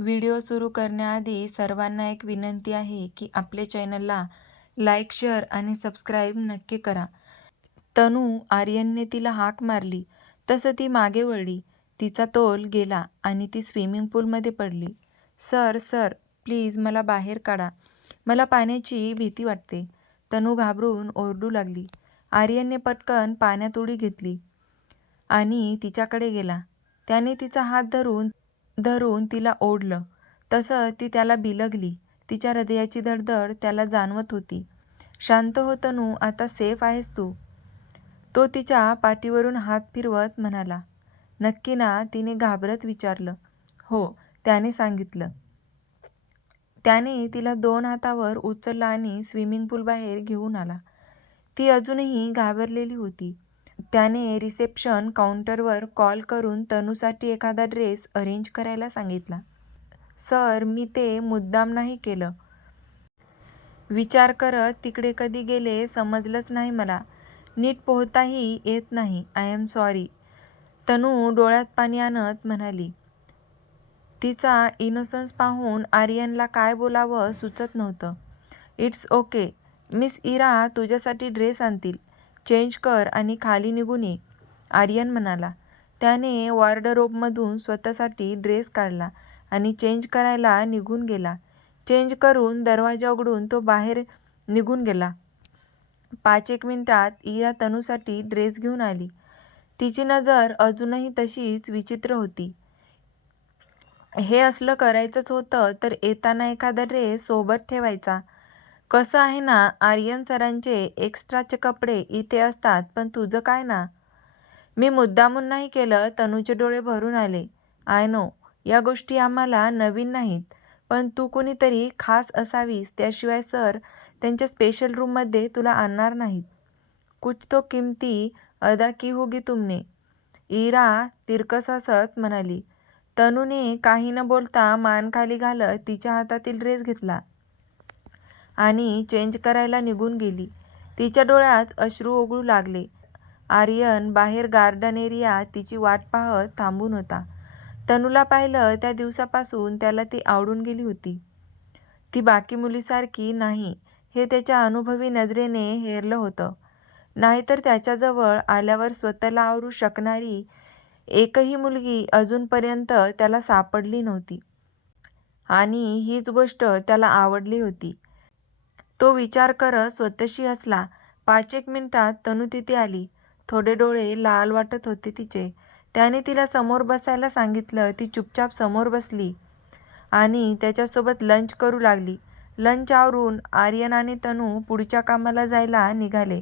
Video सुरू करण्याआधी सर्वांना एक विनंती आहे की आपले चॅनलला लाईक शेअर आणि सबस्क्राईब नक्की करा. तनू आर्यनने तिला हाक मारली. तसं ती मागे वळली. तिचा तोल गेला आणि ती स्विमिंग पूलमध्ये पडली. सर सर प्लीज मला बाहेर काढा. मला पाण्याची भीती वाटते. तनू घाबरून ओरडू लागली. आर्यनने पटकन पाण्यात उडी घेतली आणि तिच्याकडे गेला. त्याने तिचा हात धरून धरून तिला ओढलं. तसं ती त्याला बिलगली. तिच्या हृदयाची धडधड त्याला जाणवत होती. शांत हो तनू आता सेफ आहेस तू? तो तिच्या पाठीवरून हात फिरवत म्हणाला. नक्की ना तिने घाबरत विचारलं. हो त्याने सांगितलं. त्याने तिला दोन हातावर उचलला आणि स्विमिंग पूलबाहेर घेऊन आला. ती अजूनही घाबरलेली होती. त्याने रिसेप्शन काउंटरवर कॉल करून तनूसाठी एखादा ड्रेस अरेंज करायला सांगितला. सर मी ते मुद्दाम नाही केलं. विचार करत तिकडे कधी गेले समजलंच नाही मला. नीट पोहताही येत नाही. आय एम सॉरी तनू डोळ्यात पाणी आणत म्हणाली. तिचा इनोसन्स पाहून आर्यनला काय बोलावं सुचत नव्हतं. इट्स ओके मिस इरा तुझ्यासाठी ड्रेस आणतील. चेंज कर आणि खाली निघून ये आर्यन म्हणाला. त्याने वॉर्डरोबमधून स्वतःसाठी ड्रेस काढला आणि चेंज करायला निघून गेला. चेंज करून दरवाजा उघडून तो बाहेर निघून गेला. पाच एक मिनिटात इरा तनूसाठी ड्रेस घेऊन आली. तिची नजर अजूनही तशीच विचित्र होती. हे असलं करायचंच होतं तर येताना एखादा ड्रेस सोबत ठेवायचा. कसं आहे ना आर्यन सरांचे एक्स्ट्राचे कपडे इथे असतात पण तुझं काय ना? मी मुद्दामून नाही केलं तनूचे डोळे भरून आले. आय नो या गोष्टी आम्हाला नवीन नाहीत पण तू कुणीतरी खास असावीस त्याशिवाय सर त्यांच्या स्पेशल रूममध्ये तुला आणणार नाहीत. कुछ तो किमती अदा की होगी तुमने. इरा तिरकस हसत म्हणाली. तनूने काही न बोलता मान खाली घालत तिच्या हातातील ड्रेस घेतला. आणि चेंज करायला निघून गेली. तिच्या डोळ्यात अश्रू ओघळू लागले. आर्यन बाहेर गार्डन एरिया तिची वाट पाहत थांबून होता. तनूला पाहिलं त्या दिवसापासून त्याला ती आवडून गेली होती. ती बाकी मुलीसारखी नाही हे त्याच्या अनुभवी नजरेने हेरलं होतं. नाहीतर त्याच्याजवळ आल्यावर स्वतःला आवरू शकणारी एकही मुलगी अजूनपर्यंत त्याला सापडली नव्हती. आणि हीच गोष्ट त्याला आवडली होती. तो विचार करत स्वतःशी हसला. पाच एक मिनिटात तनू तिथे आली. थोडे डोळे लाल वाटत होते तिचे. त्याने तिला समोर बसायला सांगितलं ती चुपचाप समोर बसली आणि त्याच्यासोबत लंच करू लागली. लंच आवरून आर्यन आणि तनू पुढच्या कामाला जायला निघाले.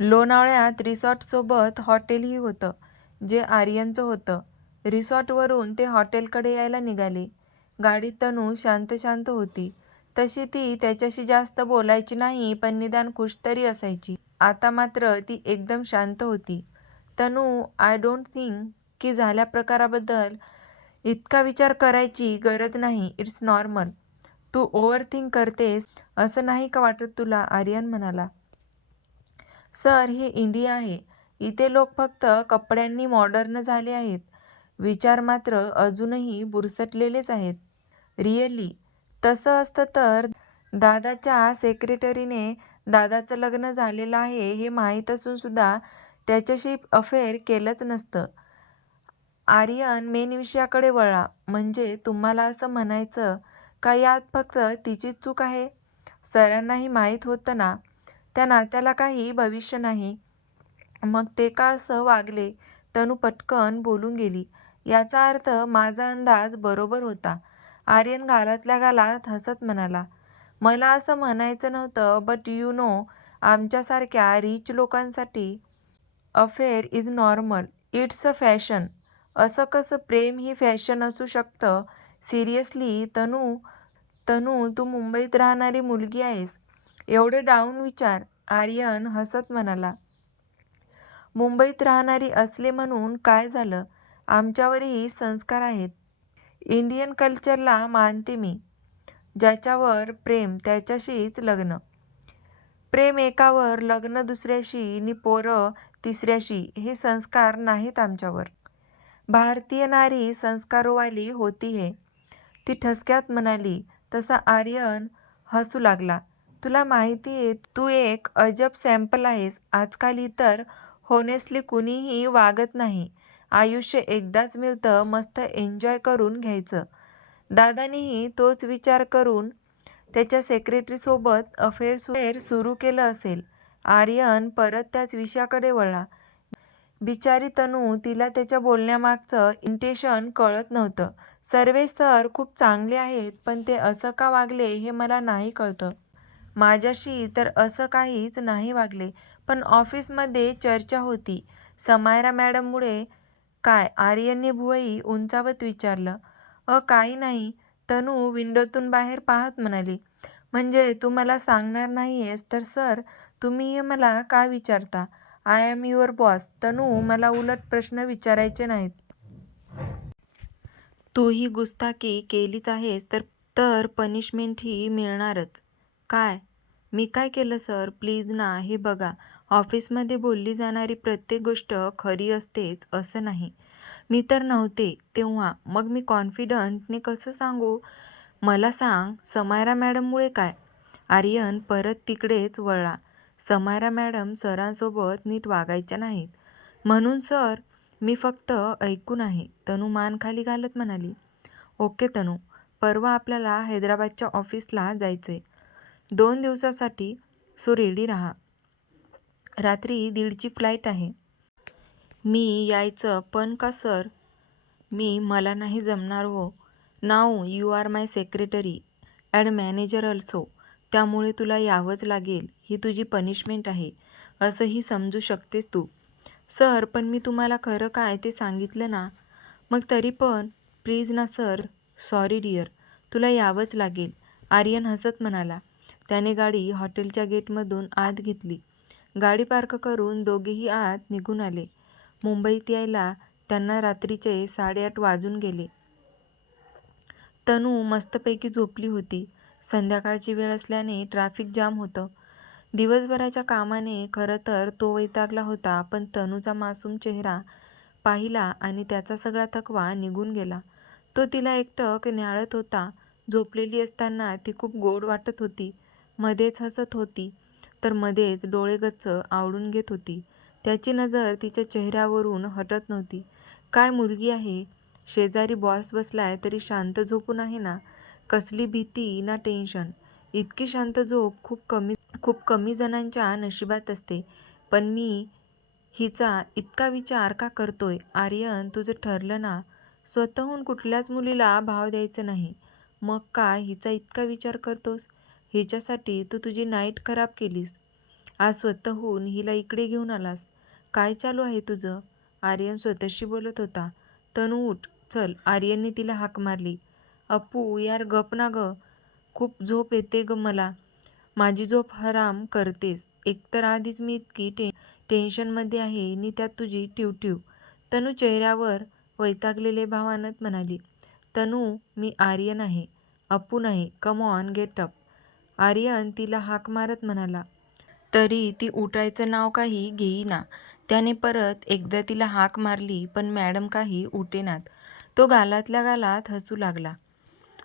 लोणावळ्यात रिसॉर्टसोबत हॉटेलही होतं जे आर्यनचं होतं. रिसॉर्टवरून ते हॉटेलकडे यायला निघाले. गाडीत तनू शांत शांत होती. तशी ती त्याच्याशी जास्त बोलायची नाही पण निदान खुश तरी असायची. आता मात्र ती एकदम शांत होती. तनू आय डोंट थिंक की झाल्या प्रकाराबद्दल इतका विचार करायची गरज नाही इट्स नॉर्मल तू ओव्हर थिंक करतेस असं नाही का वाटत तुला? आर्यन म्हणाला. सर हे इंडिया आहे. इथे लोक फक्त कपड्यांनी मॉडर्न झाले आहेत. विचार मात्र अजूनही बुरसटलेलेच आहेत. रिअली तसं असतं तर दादाच्या सेक्रेटरीने दादाचं लग्न झालेलं आहे हे माहीत असून सुद्धा त्याच्याशी अफेअर केलंच नसतं. आर्यन मेन विषयाकडे वळला. म्हणजे तुम्हाला असं म्हणायचं का यात फक्त तिचीच चूक आहे? सरांनाही माहीत होतं ना. त्या नात्याला काही भविष्य नाही. मग ते का असं वागले? तनू पटकन बोलून गेली. याचा अर्थ माझा अंदाज बरोबर होता. आर्यन गालातल्या गालात हसत म्हणाला मला असं म्हणायचं नव्हतं बट यू नो आमच्यासारख्या रिच लोकांसाठी affair is normal it's a fashion असं कसं प्रेम ही फॅशन असू शकतं? सिरियसली तनू तनू तू मुंबईत राहणारी मुलगी आहेस. एवढे डाऊन विचार. आर्यन हसत म्हणाला मुंबईत राहणारी असले म्हणून काय झालं? आमच्यावरही संस्कार आहेत. इंडियन कल्चरला मानते मी ज्याच्यावर प्रेम त्याच्याशीच लग्न प्रेम एकावर लग्न दुसऱ्याशी नि पोरं तिसऱ्याशी हे संस्कार नाहीत आमच्यावर भारतीय नारी संस्कारोवाली होती हे ती ठसक्यात म्हणाली. तसा आर्यन हसू लागला. तुला माहिती आहे तू एक अजब सॅम्पल आहेस. आजकाल इतर होनेस्टली कुणीही वागत नाही. आयुष्य एकदाच मिळतं मस्त एन्जॉय करून घ्यायचं. दादानीही तोच विचार करून त्याच्या सेक्रेटरीसोबत अफेअर सुरू केलं असेल. आर्यन परत त्याच विषयाकडे वळला. बिचारी तनू तिला त्याच्या बोलण्यामागचं इंटेशन कळत नव्हतं. सर्वेश सर खूप चांगले आहेत पण ते असं का वागले हे मला नाही कळतं. माझ्याशी तर असं काहीच नाही वागले. पण ऑफिसमध्ये चर्चा होती समायरा मॅडममुळे. काय? आर्यनने भुवई उंचावत विचारलं. अ काही नाही. तनू विंडोतून बाहेर पाहत म्हणाली. म्हणजे तू मला सांगणार नाहीयेस तर सर तुम्ही हे मला का विचारता? I am your boss. Tanu मला उलट प्रश्न विचारायचे नाहीत. तू ही गुस्ताखी केलीच आहेस तर पनिशमेंटही मिळणारच. काय? मी काय केलं सर? प्लीज ना. हे बघा ऑफिसमध्ये बोलली जाणारी प्रत्येक गोष्ट खरी असतेच असं नाही. मी तर नव्हते तेव्हा. मग मी कॉन्फिडंटने कसं सांगू? मला सांग समायरा मॅडममुळे काय? आर्यन परत तिकडेच वळला. समायरा मॅडम सरांसोबत नीट वागायच्या नाहीत. म्हणून सर? मी फक्त ऐकून आहे. तनू मान खाली घालत म्हणाली. ओके तनू. परवा आपल्याला हैदराबादच्या ऑफिसला जायचं आहे दोन दिवसासाठी सो रेडी राहा. रात्री दीडची फ्लाईट आहे. मी यायचं पण का सर? मी मला नाही जमणार हो. Now you are my secretary and manager also. त्यामुळे तुला यावंच लागेल. ही तुझी पनिशमेंट आहे असंही समजू शकतेस तू. सर पण मी तुम्हाला खरं काय ते सांगितलं ना. मग तरी पण. प्लीज ना सर. Sorry dear. तुला यावंच लागेल. आर्यन हसत म्हणाला. त्याने गाडी हॉटेलच्या गेटमधून आत घेतली. गाडी पार्क करून दोघेही आत निघून आले. मुंबईत यायला त्यांना रात्रीचे साडेआठ वाजून गेले. तनू मस्तपैकी झोपली होती. संध्याकाळची वेळ असल्याने ट्रॅफिक जाम होतं. दिवसभराच्या कामाने खरं तर तो वैतागला होता पण तनूचा मासूम चेहरा पाहिला आणि त्याचा सगळा थकवा निघून गेला. तो तिला एकटक न्याहाळत होता. झोपलेली असताना ती खूप गोड वाटत होती. मध्येच हसत होती तर मध्येच डोळेगच्च आवडून आवळून घेत होती. त्याची नजर तिच्या चेहऱ्यावरून हटत नव्हती. काय मुलगी आहे. शेजारी बॉस बसलाय तरी शांत झोपून आहे ना. कसली भीती ना टेन्शन. इतकी शांत झोप खूप कमी खूप कमी जणांच्या नशिबात असते. पण मी हिचा इतका विचार का करतोय? आर्यन तुझं ठरलं ना. स्वतःहून कुठल्याच मुलीला भाव द्यायचा नाही. मग का हिचा इतका विचार करतोस? हिच्यासाठी तू तुझी नाईट खराब केलीस. आज स्वतःहून हिला इकडे घेऊन आलास. काय चालू आहे तुझं? आर्यन स्वतःशी बोलत होता. तनू उठ. चल. आर्यनने तिला हाक मारली. अप्पू यार गप ना गं. खूप झोप येते गं मला. माझी झोप हराम करतेस. एकतर आधीच मी इतकी टे टेन्शनमध्ये आहे नि त्यात तुझी टिवटिव. तनू चेहऱ्यावर वैतागलेले भाव आणत म्हणाली. तनू मी आर्यन आहे. अप्पू नाही. Come on get up. Aryan तिला हाक मारत म्हणाला. तरी ती उठायचं नाव काही घेईना. त्याने परत एकदा तिला हाक मारली पण मॅडम काही उठेनात. तो गालातल्या गालात हसू लागला.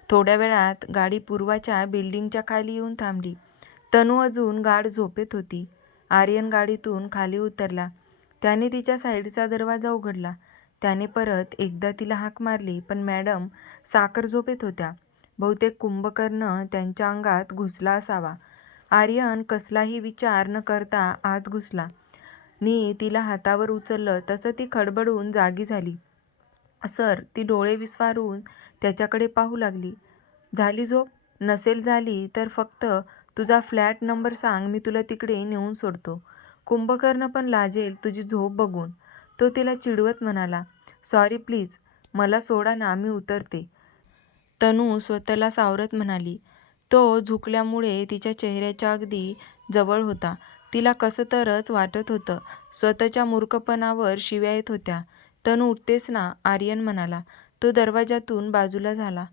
थोड्या वेळात गाडी पूर्वाच्या बिल्डिंगच्या खाली येऊन थांबली. तनू अजून गाढ झोपेत होती. आर्यन गाडीतून खाली उतरला. त्याने तिच्या साईडचा दरवाजा उघडला. त्याने परत एकदा तिला हाक मारली पण मॅडम साखर झोपेत होत्या. बहुतेक कुंभकर्ण त्यांच्या अंगात घुसला असावा. आर्यन कसलाही विचार न करता आत घुसला नी तिला हातावर उचललं तसं ती खडबडून जागी झाली. सर. ती डोळे विस्फारून त्याच्याकडे पाहू लागली. झाली झोप? नसेल झाली तर फक्त तुझा फ्लॅट नंबर सांग मी तुला तिकडे नेऊन सोडतो. कुंभकर्ण पण लाजेल तुझी झोप बघून. तो तिला चिडवत म्हणाला. Sorry please. मला सोडा ना मी उतरते. तनू स्वतःला सावरत म्हणाली. तो झुकल्यामुळे तिच्या चेहऱ्याच्या अगदी जवळ होता. तिला कसंतरच वाटत होतं. स्वतःच्या मूर्खपणावर शिव्या येत होत्या. तनू उठतेस ना? आर्यन म्हणाला. तो दरवाजातून बाजूला झाला.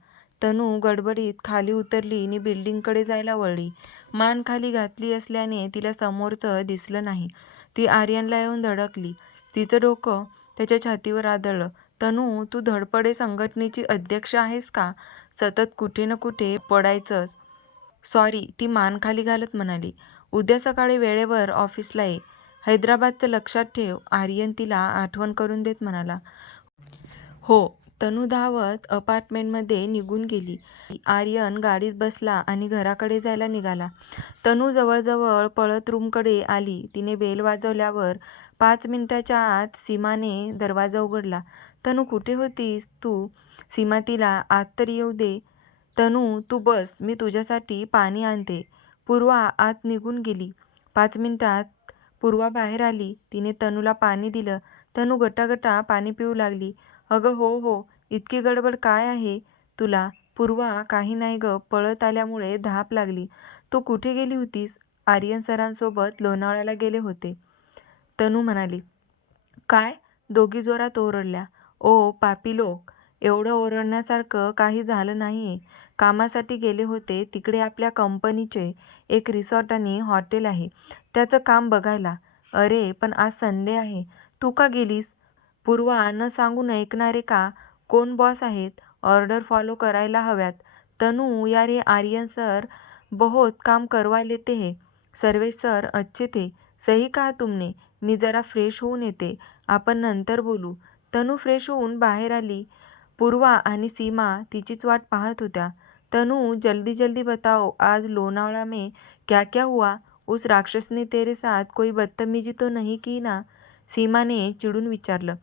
तनू गडबडीत खाली उतरली नि बिल्डिंगकडे जायला वळली. मान खाली घातली असल्याने तिला समोरचं दिसलं नाही. ती आर्यनला येऊन धडकली. तिचं डोकं त्याच्या छातीवर आदळलं. तनू तू धडपडे संघटनेची अध्यक्ष आहेस का? सतत कुठे ना कुठे पडायचंस. सॉरी ती मान खाली घालत म्हणाली. उद्या सकाळी वेळेवर ऑफिसला ये. हैदराबादचं लक्षात ठेव आर्यन तिला आठवण करून देत म्हणाला. हो तनू धावत अपार्टमेंटमध्ये निघून गेली. आर्यन गाडीत बसला आणि घराकडे जायला निघाला. तनू जवळजवळ पळत रूमकडे आली. तिने बेल वाजवल्यावर पाच मिनिटाच्या आत सीमाने दरवाजा उघडला. तनू कुठे होतीस तू? सीमा तिला आत तरी येऊ दे. तनू तू बस मी तुझ्यासाठी पाणी आणते. पूर्वा आत निघून गेली. पाच मिनिटात पूर्वा बाहेर आली. तिने तनूला पाणी दिलं. तनू गटागटा पाणी पिऊ लागली. अगं हो हो इतकी गडबड काय आहे तुला? पूर्वा काही नाही ग पळत आल्यामुळे धाप लागली. तू कुठे गेली होतीस? आर्यन सरांसोबत लोणावळ्याला गेले होते. तनू म्हणाली काय? दोघी जोरात ओरडल्या. ओ पापी लोक एवढं ओरडण्यासारखं काही झालं नाही. कामासाठी गेले होते तिकडे आपल्या कंपनीचे एक रिसॉर्ट आणि हॉटेल आहे. त्याचं काम बघायला. अरे पण आज संडे आहे. तू का गेलीस? पूर्वा न सांगून ऐकणारे का? कोण बॉस आहेत? ऑर्डर फॉलो करायला हव्यात. तनू यार रे आर्यन सर बहुत काम करवा लेते हैं. सर्वेश सर अच्छे थे. सही कहा तुमने. मी जरा फ्रेश होऊन येते. आपण नंतर बोलू. तनू फ्रेश होऊन बाहेर आली. पूर्वा आणि सीमा तिचीच वाट पाहत होत्या. तनू जल्दी जल्दी बताओ आज लोनावळा में क्या क्या हुआ? उस राक्षस ने तेरे साथ कोई बदतमीजी तो नाही की ना? सीमाने चिडून विचारलं.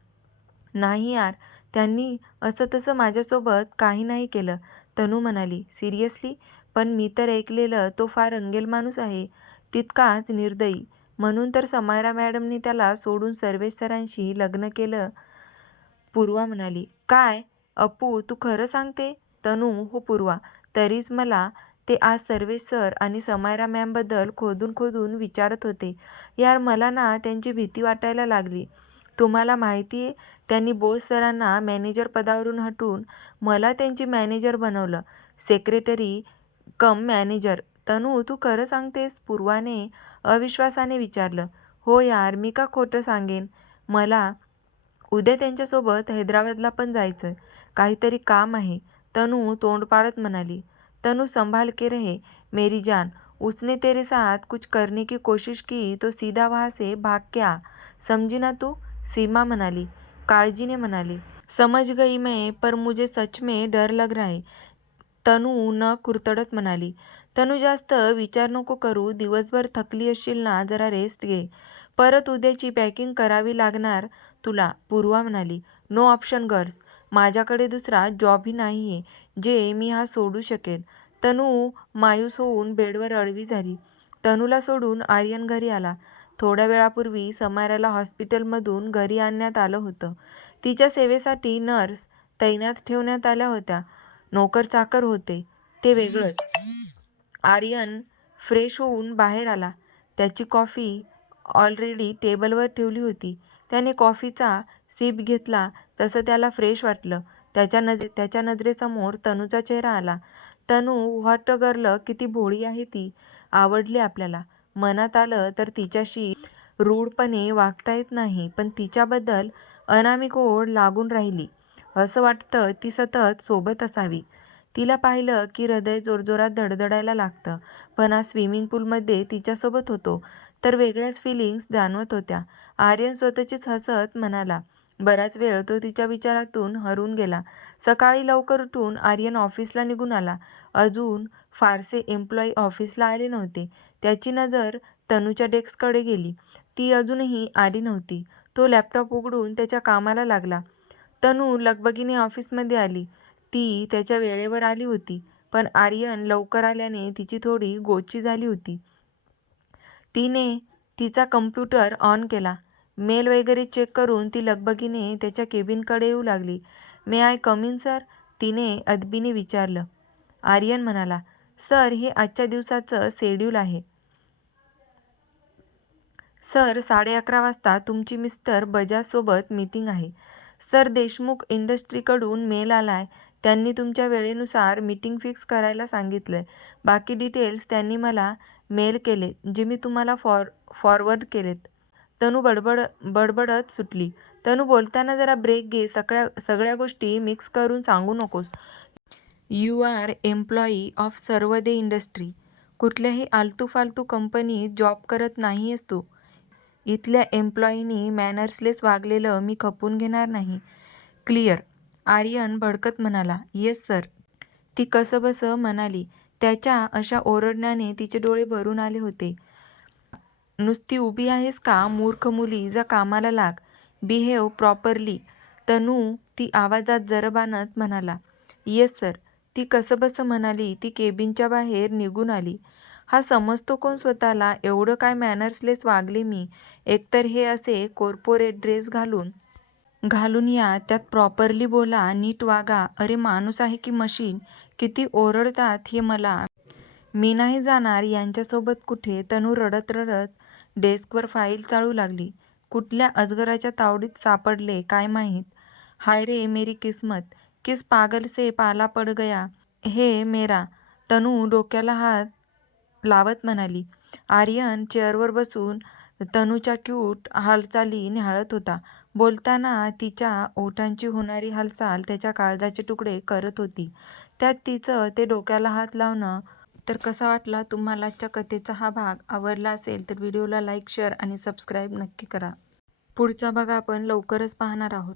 नाही यार त्यांनी असं तसं माझ्यासोबत काही नाही केलं. तनू म्हणाली सिरियसली? पण मी तर ऐकलेलं तो फार रंगेल माणूस आहे. तितकाच निर्दयी. म्हणून तर समायरा मॅडमने त्याला सोडून सर्वेश सरांशी लग्न केलं. पूर्वा म्हणाली काय? अपू तू खरं सांगते? तनू हो पूर्वा. तरीच मला ते आज सर्वेश सर आणि समायरा मॅमबद्दल खोदून खोदून विचारत होते. यार मला ना त्यांची भीती वाटायला लागली. तुम्हाला माहिती आहे त्यांनी बोस सरांना मॅनेजर पदावरून हटवून मला त्यांची मॅनेजर बनवलं. Secretary cum manager. तनू तू खरं सांगतेस पूर्वाने अविश्वासाने विचारलं. हो यार मी का खोटं सांगेन? मला उद्या त्यांच्यासोबत हैदराबादला पण जायचं काहीतरी काम आहे. तनू तोंड पाडत म्हणाली. तनू संभाल के रहे मेरी जान. उसने तेरे साथ कुछ करने की कोशिश की तो सीधा वहां से भाग के आ. समझी ना तू? सीमा म्हणाली. काळजीने म्हणाली. समझ गई मैं पर मुझे सच में डर लग रहा है. तनू न कुरतडत म्हणाली. तनू जास्त विचार नको करू दिवसभर थकली असशील ना जरा रेस्ट घे. परत उद्याची पॅकिंग करावी लागणार तुला पूर्वा म्हणाली. नो ऑप्शन गर्ल्स माझ्याकडे दुसरा जॉबही नाही आहे जे मी हा सोडू शकेल तनू मायूस होऊन बेडवर अडवी झाली. तनूला सोडून आर्यन घरी आला. थोड्या वेळापूर्वी समाराला हॉस्पिटलमधून घरी आणण्यात आलं होतं. तिच्या सेवेसाठी नर्स तैनात ठेवण्यात आल्या होत्या. नोकर चाकर होते. ते वेगळंच. आर्यन फ्रेश होऊन बाहेर आला. त्याची कॉफी ऑलरेडी टेबलवर ठेवली होती. त्याने कॉफीचा सिप घेतला तसं त्याला फ्रेश वाटलं. त्याच्या नजरे त्याच्या नजरेसमोर तनूचा चेहरा आला. तनू व्हॉट गर्ल किती भोळी आहे ती आवडली आपल्याला. मनात आलं तर तिच्याशी रूढपणे वागता येत नाही पण तिच्याबद्दल अनामिक ओढ लागून राहिली. असं वाटतं ती सतत सोबत असावी. तिला पाहिलं की हृदय जोरजोरात धडधडायला लागतं. पण आज स्विमिंग पूलमध्ये तिच्यासोबत होतो. तर वेगळ्याच फिलिंग्स जाणवत होत्या. आर्यन स्वतःचीच हसत म्हणाला बराच वेळ तो तिच्या विचारातून हरून गेला. सकाळी लवकर उठून आर्यन ऑफिसला निघून आला. अजून फारसे एम्प्लॉई ऑफिसला आले नव्हते. त्याची नजर तनूच्या डेस्ककडे गेली. ती अजूनही आली नव्हती. तो लॅपटॉप उघडून त्याच्या कामाला लागला. तनू लगबगीने ऑफिसमध्ये आली. ती त्याच्या वेळेवर आली होती. पण आर्यन लवकर आल्याने तिची थोडी गोची झाली होती. तिने तिचा कम्प्युटर ऑन केला. मेल वगैरे चेक करून ती लगबगीने त्याच्या केबिनकडे येऊ लागली. May I come in sir? तिने अदबीने विचारलं. आर्यन म्हणाला सर हे आजच्या दिवसाचं शेड्यूल आहे. सर साडे अकरा वाजता तुमची मिस्टर बजाजसोबत मीटिंग आहे. सर देशमुख इंडस्ट्रीकडून मेल आलाय. त्यांनी तुमच्या वेळेनुसार मीटिंग फिक्स करायला सांगितलंय. बाकी डिटेल्स त्यांनी मला मेल केले जे मी तुम्हाला फॉर फॉरवर्ड केलेत. तनू बडबड बडबडत सुटली. तनू बोलताना जरा ब्रेक घे सगळ्या सगळ्या गोष्टी मिक्स करून सांगू नकोस. You are employee of Sarvade industry कुठल्याही आलतू फालतू कंपनीत जॉब करत नाही आहेस तू. इथल्या एम्प्लॉईनी मॅनर्सलेस वागलेलं मी खपून घेणार नाही. क्लिअर आर्यन भडकत म्हणाला येस सर ती कसंबसं म्हणाली त्याच्या अशा ओरडण्याने तिचे डोळे भरून आले होते. नुसती उभी आहेस का मूर्ख मुली? जा कामाला लाग. बिहेव प्रॉपरली तनू ती आवाजात जरबानत म्हणाला. येस सर ती कसंबसं म्हणाली. ती केबिनच्या बाहेर निघून आली. हा समजतो कोण स्वतःला? एवढं काय मॅनर्सलेस वागले मी? एकतर हे असे कॉर्पोरेट ड्रेस घालून घालून या त्यात प्रॉपरली बोला नीट वागा. अरे माणूस आहे की मशीन किती ओरडतात हे मला. मी नाही जाणार यांच्यासोबत कुठे? तनू रडत रडत डेस्कवर फाईल चाळू लागली. कुठल्या अजगराच्या तावडीत सापडले काय माहीत? हाय रे मेरी किस्मत. किस पागल से पाला पड गया? हे मेरा. तनू डोक्याला हात लावत म्हणाली. आर्यन चेअरवर बसून तनूच्या क्यूट हालचाली निहाळत होता. बोलताना तिच्या ओठांची होणारी हालचाल त्याच्या काळजाचे तुकडे करत होती. त्यात तिचं ते डोक्याला हात लावणं तर कसा वाटला? तुम्हाला आजच्या कथेचा हा भाग आवडला असेल तर व्हिडिओला लाईक शेअर आणि सबस्क्राईब नक्की करा. पुढचा भाग आपण लवकरच पाहणार आहोत.